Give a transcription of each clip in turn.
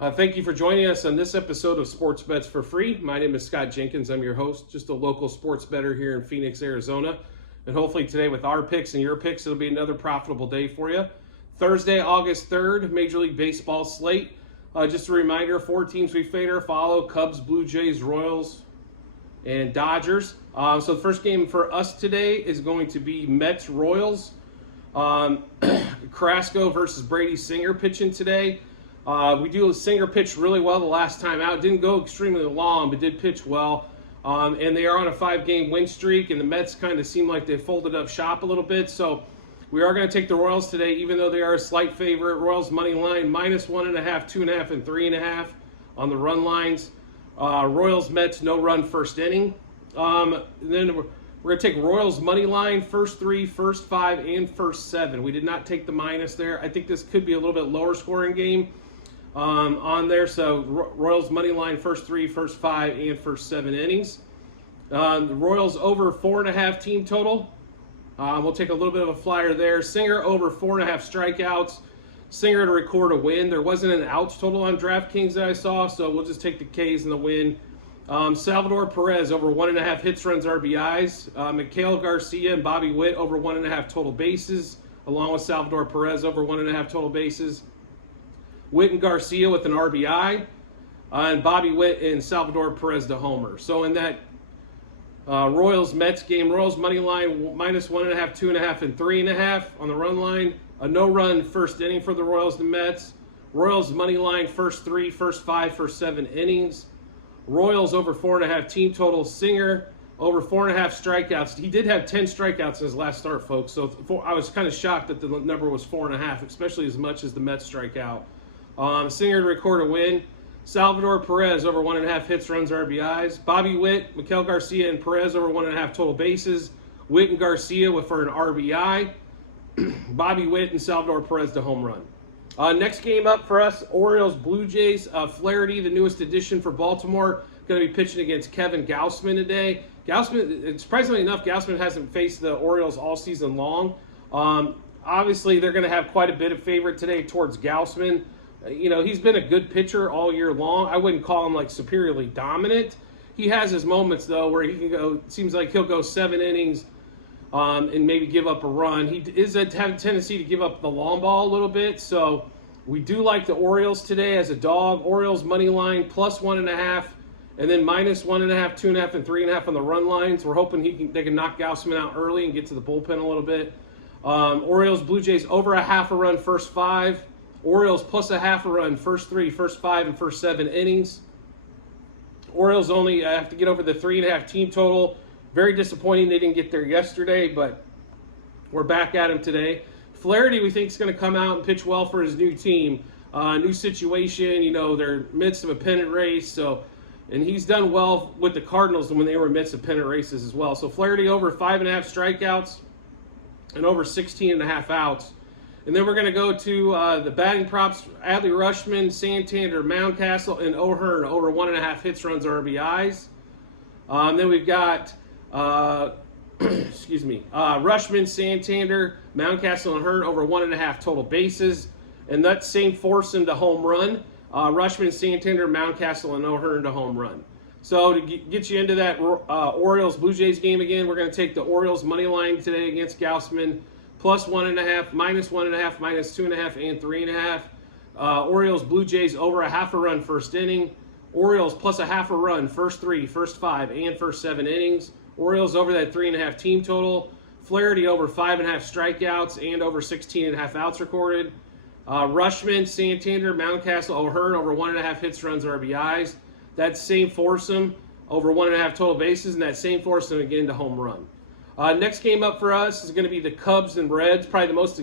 Thank you for joining us on this episode of Sports Bets for Free. My name is Scott Jenkins. I'm your host, just a local sports bettor here in Phoenix, Arizona. And hopefully today with our picks and your picks, it'll be another profitable day for you. Thursday, August 3rd, Major League Baseball slate. Just a reminder, 4 teams we follow: Cubs, Blue Jays, Royals, and Dodgers. So the first game for us today is going to be Mets-Royals. Carrasco versus Brady Singer pitching today. We do Singer pitched really well the last time out. Didn't go extremely long, but did pitch well. And they are on a 5-game win streak, and the Mets kind of seem like they folded up shop a little bit. So we are going to take the Royals today, even though they are a slight favorite. Royals money line -1.5, 2.5, and 3.5 on the run lines. Royals Mets no run first inning. Then we're going to take Royals money line first 3, first 5, and first 7. We did not take the minus there. I think this could be a little bit lower scoring game on there. So Royals money line first 3, first 5, and first 7 innings. The Royals over 4.5 team total. We'll take a little bit of a flyer there. Singer over 4.5 strikeouts. Singer to record a win. There wasn't an outs total on DraftKings that I saw, so we'll just take the K's and the win. Salvador Perez over 1.5 hits, runs, RBIs. Mikhail Garcia and Bobby Witt over 1.5 total bases, along with Salvador Perez over 1.5 total bases. Witt and Garcia with an RBI, and Bobby Witt and Salvador Perez to homer. So in that Royals-Mets game, Royals money line -1.5, 2.5, and 3.5 on the run line. A no-run first inning for the Royals and Mets. Royals money line first 3, first 5, first 7 innings. Royals over 4.5 team total. Singer over 4.5 strikeouts. He did have 10 strikeouts in his last start, folks. So I was kind of shocked that the number was 4.5, especially as much as the Mets strike out. Singer to record a win. Salvador Perez over 1.5 hits, runs, RBIs. Bobby Witt, Mikhail Garcia, and Perez over 1.5 total bases. Witt and Garcia for an RBI. Bobby Witt and Salvador Perez to home run. Next game up for us, Orioles, Blue Jays. Flaherty, the newest addition for Baltimore, going to be pitching against Kevin Gausman today. Gausman, surprisingly enough, Gausman hasn't faced the Orioles all season long. Obviously, they're going to have quite a bit of favorite today towards Gausman. You know, he's been a good pitcher all year long. I wouldn't call him like superiorly dominant. He has his moments, though, where he can go, it seems like he'll go 7 innings and maybe give up a run. He have a tendency to give up the long ball a little bit. So we do like the Orioles today as a dog. Orioles money line +1.5, and then -1.5, 2.5, and 3.5 on the run lines. We're hoping they can knock Gausman out early and get to the bullpen a little bit. Orioles, Blue Jays over 0.5 run first 5. Orioles +0.5 run first 3, first 5, and first 7 innings. Orioles only have to get over the 3.5 team total. Very disappointing they didn't get there yesterday, but we're back at him today. Flaherty, we think, is going to come out and pitch well for his new team. New situation, you know, they're midst of a pennant race, and he's done well with the Cardinals when they were midst of pennant races as well. So Flaherty over 5.5 strikeouts and over 16.5 outs. And then we're going to go to the batting props: Adley Rutschman, Santander, Mountcastle, and O'Hearn over 1.5 hits, runs, RBIs. Then we've got Rutschman, Santander, Mountcastle, and Hearn over 1.5 total bases. And that same foursome to home run: Rutschman, Santander, Mountcastle, and O'Hearn to home run. So to get you into that Orioles Blue Jays game again, we're going to take the Orioles money line today against Gausman. +1.5, -1.5, -2.5, and 3.5. Orioles, Blue Jays over 0.5 run first inning. Orioles +0.5 run first 3, first 5, and first 7 innings. Orioles over that 3.5 team total. Flaherty over 5.5 strikeouts and over 16.5 outs recorded. Rutschman, Santander, Mountcastle, O'Hearn over 1.5 hits, runs, RBIs. That same foursome over 1.5 total bases, and that same foursome again to home run. Next game up for us is going to be the Cubs and Reds. Probably the most,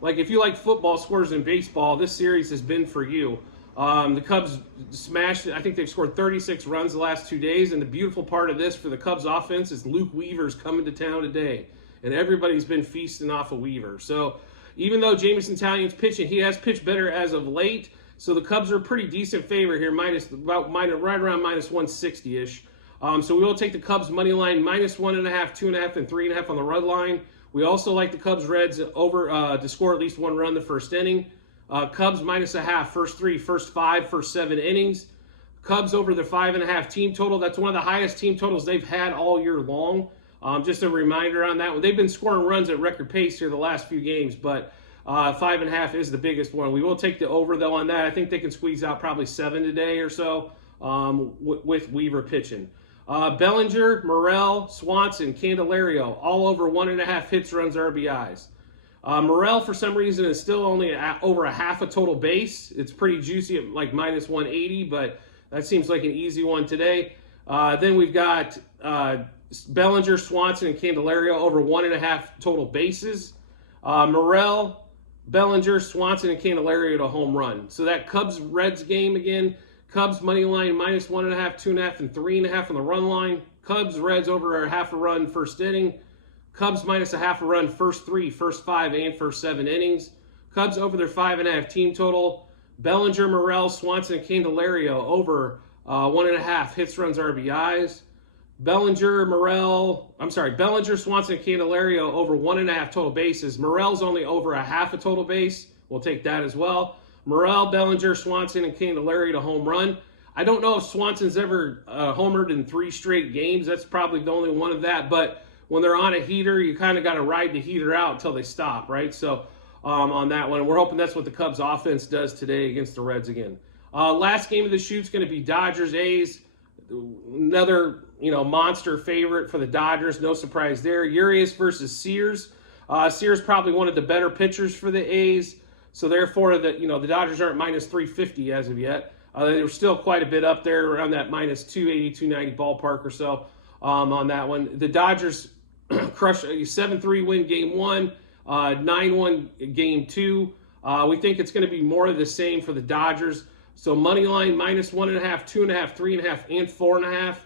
like, if you like football scores in baseball, this series has been for you. The Cubs smashed it. I think they've scored 36 runs the last 2 days. And the beautiful part of this for the Cubs offense is Luke Weaver's coming to town today. And everybody's been feasting off of Weaver. So even though Jameson Taillon's pitching, he has pitched better as of late. So the Cubs are a pretty decent favorite here, right around -160-ish. So we will take the Cubs money line -1.5, 2.5, and 3.5 on the run line. We also like the Cubs Reds over to score at least 1 run the first inning. Cubs -0.5, first 3, first 5, first 7 innings. Cubs over the 5.5 team total. That's one of the highest team totals they've had all year long. Just a reminder on that one. They've been scoring runs at record pace here the last few games, but 5.5 is the biggest one. We will take the over, though, on that. I think they can squeeze out probably 7 today or so with Weaver pitching. Bellinger, Morel, Swanson, Candelario, all over 1.5 hits, runs, RBIs. Morel, for some reason, is still only over a half a total base. It's pretty juicy at like -180, but that seems like an easy one today. Then we've got Bellinger, Swanson, and Candelario over 1.5 total bases. Morel, Bellinger, Swanson, and Candelario to home run. So that Cubs-Reds game again, Cubs money line -1.5, 2.5, and 3.5 on the run line. Cubs-Reds over a half a run first inning. Cubs -0.5 run first 3, first 5, and first 7 innings. Cubs over their 5.5 team total. Bellinger, Morel, Swanson, and Candelario over 1.5 hits, runs, RBIs. Bellinger, Swanson, and Candelario over 1.5 total bases. Morel's only over a half a total base. We'll take that as well. Morel, Bellinger, Swanson, and Candelario to home run. I don't know if Swanson's ever homered in 3 straight games. That's probably the only one of that. But when they're on a heater, you kind of got to ride the heater out until they stop, right? So on that one, we're hoping that's what the Cubs offense does today against the Reds again. Last game of the shoot's going to be Dodgers-A's. Another, monster favorite for the Dodgers. No surprise there. Urias versus Sears. Sears probably one of the better pitchers for the A's. So therefore, the Dodgers aren't -350 as of yet. They were still quite a bit up there around that -280, 290 ballpark or so on that one. The Dodgers crushed a 7-3 win game 1, 9-1 game 2. We think it's going to be more of the same for the Dodgers. So money line -1.5, 2.5, 3.5, and 4.5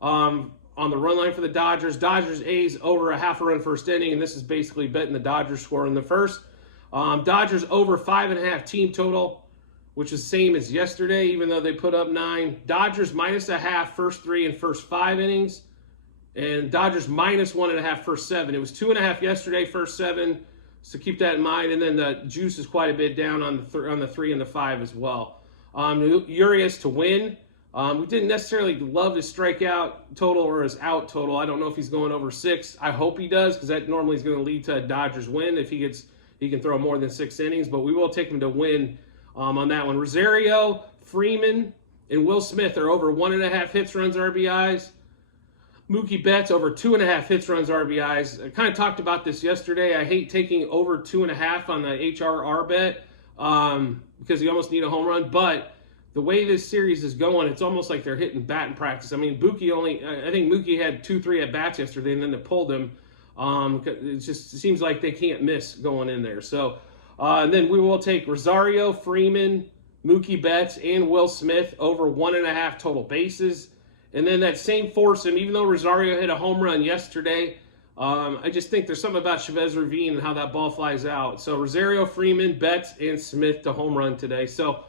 on the run line for the Dodgers. Dodgers A's over a half a run first inning, and this is basically betting the Dodgers score in the first. Dodgers over 5.5 team total, which is same as yesterday, even though they put up 9. Dodgers -0.5 first 3 and first 5 innings, and Dodgers -1.5 first 7. It was 2.5 yesterday, first 7. So keep that in mind. And then the juice is quite a bit down on the 3 and the 5 as well. Urias to win. We didn't necessarily love his strikeout total or his out total. I don't know if he's going over 6. I hope he does, because that normally is going to lead to a Dodgers win if he can throw more than 6 innings. But we will take him to win on that one. Rosario, Freeman, and Will Smith are over 1.5 hits, runs, RBIs. Mookie Betts over 2.5 hits, runs, RBIs. I kind of talked about this yesterday. I hate taking over 2.5 on the HRR bet because you almost need a home run. But the way this series is going, it's almost like they're hitting batting practice. I mean, I think Mookie had 2-3 at bats yesterday, and then they pulled him. It seems like they can't miss going in there. So, and then we will take Rosario, Freeman, Mookie Betts, and Will Smith over 1.5 total bases. And then that same foursome, even though Rosario hit a home run yesterday, I just think there's something about Chavez Ravine and how that ball flies out. So Rosario, Freeman, Betts, and Smith to home run today. So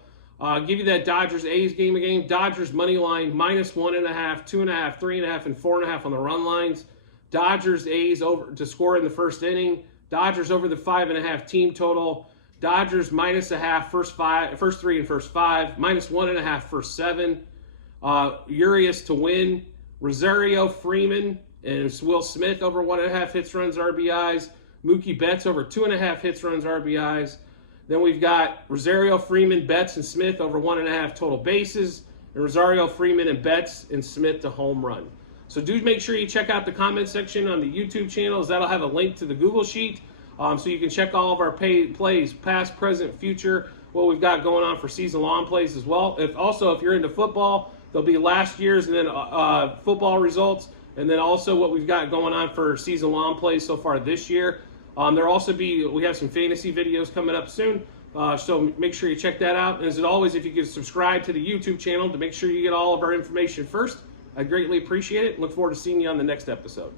give you that Dodgers-A's game again. Dodgers money line -1.5, 2.5, 3.5, and 4.5 on the run lines. Dodgers-A's over to score in the first inning. Dodgers over the 5.5 team total. Dodgers -0.5 first 3 and first 5. -1.5 first 7. Urias to win. Rosario, Freeman, and Will Smith over 1.5 hits, runs, RBIs. Mookie Betts over 2.5 hits, runs, RBIs. Then we've got Rosario, Freeman, Betts, and Smith over 1.5 total bases. And Rosario, Freeman, and Betts and Smith to home run. So do make sure you check out the comment section on the YouTube channels. That'll have a link to the Google Sheet. So you can check all of our plays, past, present, future, what we've got going on for season-long plays as well. If you're into football, there'll be last year's and then football results, and then also what we've got going on for season-long plays so far this year. We have some fantasy videos coming up soon, so make sure you check that out. And as always, if you could subscribe to the YouTube channel to make sure you get all of our information first, I'd greatly appreciate it. Look forward to seeing you on the next episode.